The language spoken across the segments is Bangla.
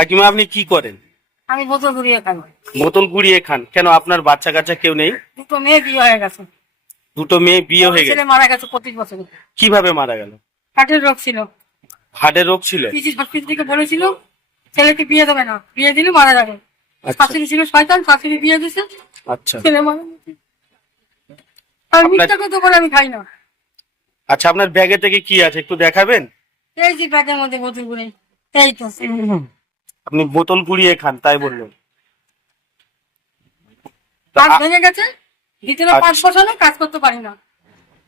কাকিমা আপনি কি করেন? আমি বোতল ঘুরিয়ে খাই। বোতল গুড়িয়ে খান। কেন আপনার বাচ্চা কাচ্চা কেউ নেই? দুটো মেয়ে বিয়ে হয়ে গেছে। দুটো মেয়ে বিয়ে হয়ে গেছে। মারা গেছে পঁচিশ বছর। কীভাবে মারা গেল? হার্টের রোগ ছিল। হার্টের রোগ ছিল? পিজি হসপিটাল থেকে বলেছিল ছেলেকে বিয়ে দেবে না। বিয়ে দিলে মারা যাবে। আচ্ছা। শাশুড়ি ছিল শয়তান শাশুড়ি বিয়ে দিছে। আচ্ছা। ছেলে মারা আর মিথ্যা কথা বলে আমি খাই না। আচ্ছা আপনার ব্যাগে থেকে কি আছে? একটু দেখাবেন? এই যে ব্যাগের মধ্যে বোতল ঘুরে এই তো। আপনি বোতল গুড়িয়ে খান তাই বললেন। ভেঙে গেছে আচ্ছা। পাঁচ বসানো কাজ করতে পারি না।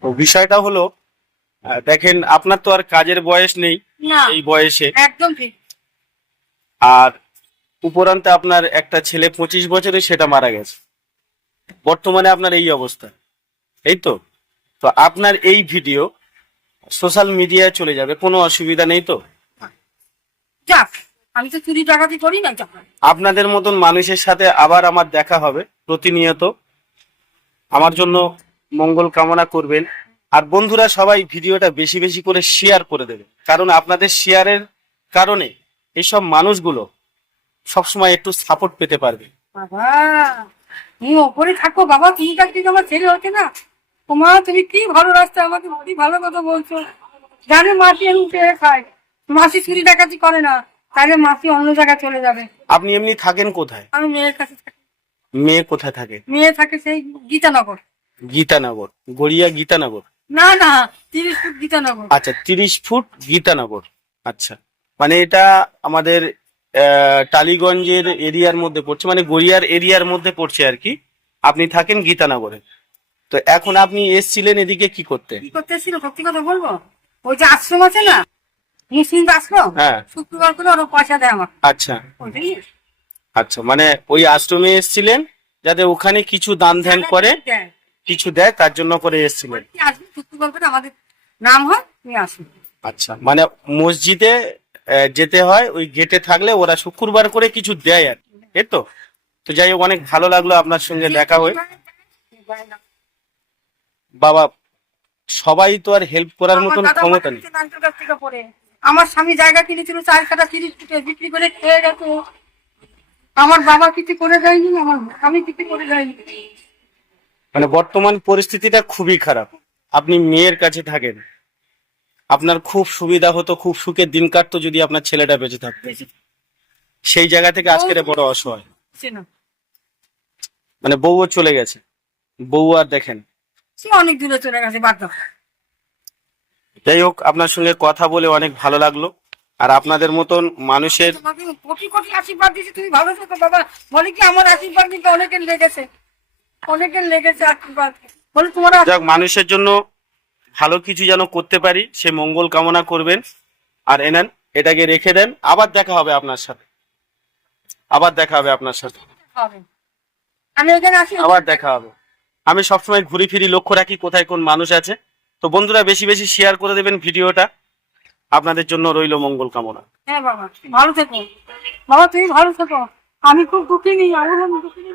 তো বিষয়টা হলো আহ, দেখেন আপনার তো আর কাজের বয়স নেই না এই বয়সে। একদম ঠিক। আর উপরান্তে আপনার একটা ছেলে পঁচিশ বছরে সেটা মারা গেছে। বর্তমানে আপনার এই অবস্থা। এই তো? তো আপনার এই ভিডিও সোশ্যাল মিডিয়ায় চলে যাবে কোনো অসুবিধা নেই তো? যাক আমি তো চুরি ডাকাতি করি না যাক আপনাদের মতন মানুষের সাথে আবার আমার দেখা হবে প্রতিনিয়ত। আমার জন্য মঙ্গল কামনা করবেন। আর বন্ধুরা সবাই ভিডিওটা বেশি বেশি করে শেয়ার করে দেবে কারণ আপনাদের শেয়ারের কারণে এইসব মানুষগুলো সবসময় একটু সাপোর্ট পেতে পারবে। বাবা তুমি ওপরে থাকো বাবা তুমি কাছে আমার ছেলে হচ্ছে না। তোমা তুমি কি ভালো রাস্তা আমাকে ভালো কথা বলছো। জানে মাসি আমি খাই। মাসি চুরি ডাকাতি করে না। তাহলে মাসি অন্য জায়গায় চলে যাবে। আপনি এমনি থাকেন কোথায়? আমি মেয়ের কাছে থাকি। মেয়ে কোথায় থাকে? মেয়ে থাকে সেই গীতানগর। গীতানগর। গড়িয়া গীতানগর? না না তিরিশ ফুট গীতানগর। আচ্ছা তিরিশ ফুট গীতানগর। আচ্ছা মানে এটা আমাদের টালিগঞ্জের এরিয়ার মধ্যে পড়ছে মানে গড়িয়ার এরিয়ার মধ্যে পড়ছে আর কি। আপনি থাকেন গীতানগরে। তো এখন আপনি এসছিলেন এদিকে কি করতে? কি করতে এসেছিল? সত্যি কথা বলব? ওই যে আশ্রম আছে না? মুসলিম আশ্রম হ্যাঁ। শুক্রবার করে ওরা পয়সা দেয় আমার আচ্ছা। আচ্ছা মানে ওই আশ্রমে এসছিলেন যাতে ওখানে কিছু দান ধ্যান করে কিছু দেয় তার জন্য করে এসছিলেন। শুক্রবার করে আমাদের নাম হয় তুমি আসবি আচ্ছা মানে মসজিদে যেতে হয় ওই গেটে থাকলে ওরা শুক্রবার করে কিছু দেয় আর কি এই তো? তো যাই হোক অনেক ভালো লাগল আপনার সঙ্গে দেখা হয়ে। বাবা সবাই তো আর হেল্প করার মতন ক্ষমতা নেই। আমার স্বামী জায়গা কিনেছিল চার কাটা তিরিশ ফুটে বিক্রি করে খেয়ে গেছে। আমার বাবা কিছু করে দেয়নি আমার আমি কিছু করে দেয়নি। মানে বর্তমান পরিস্থিতিটা খুবই খারাপ। আপনি মেয়ের কাছে থাকেন। আপনার খুব সুবিধা হতো খুব সুখের দিন কাটতো যদি আপনার ছেলেটা বেঁচে থাকতো। সেই জায়গা থেকে আজকের বড় অসহায়। মানে বউও চলে গেছে। বউ আর দেখেন। সে অনেক দূরে চলে গেছে দাও। যাই হোক আপনার সঙ্গে কথা বলে অনেক ভালো লাগল। আর আপনাদের মতন মানুষের কোটি কোটি আশীর্বাদ দিয়েছি তুমি ভালো থেকো বাবা। বলে কি আমার আশীর্বাদ কিন্তু অনেকের লেগেছে। অনেকের লেগেছে আশীর্বাদ। বলে তোমার যাক মানুষের জন্য ভালো কিছু যেন করতে পারি সে মঙ্গল কামনা করবেন। আর এনেন এটাকে রেখে দেন। আবার দেখা হবে আপনার সাথে। আবার দেখা হবে আপনার সাথে। আমি এখানে আসি। আবার দেখা হবে। আমি সবসময় ঘুরি ফিরি লক্ষ্য রাখি কোথায় কোন মানুষ আছে। তো বন্ধুরা বেশি বেশি শেয়ার করে দেবেন ভিডিওটা। আপনাদের জন্য রইল মঙ্গল কামনা। হ্যাঁ বাবা, ভালো থেকো। বাবা, তুমি ভালো থেকো। আমি খুব দুঃখী নেই আমার দুঃখী নেই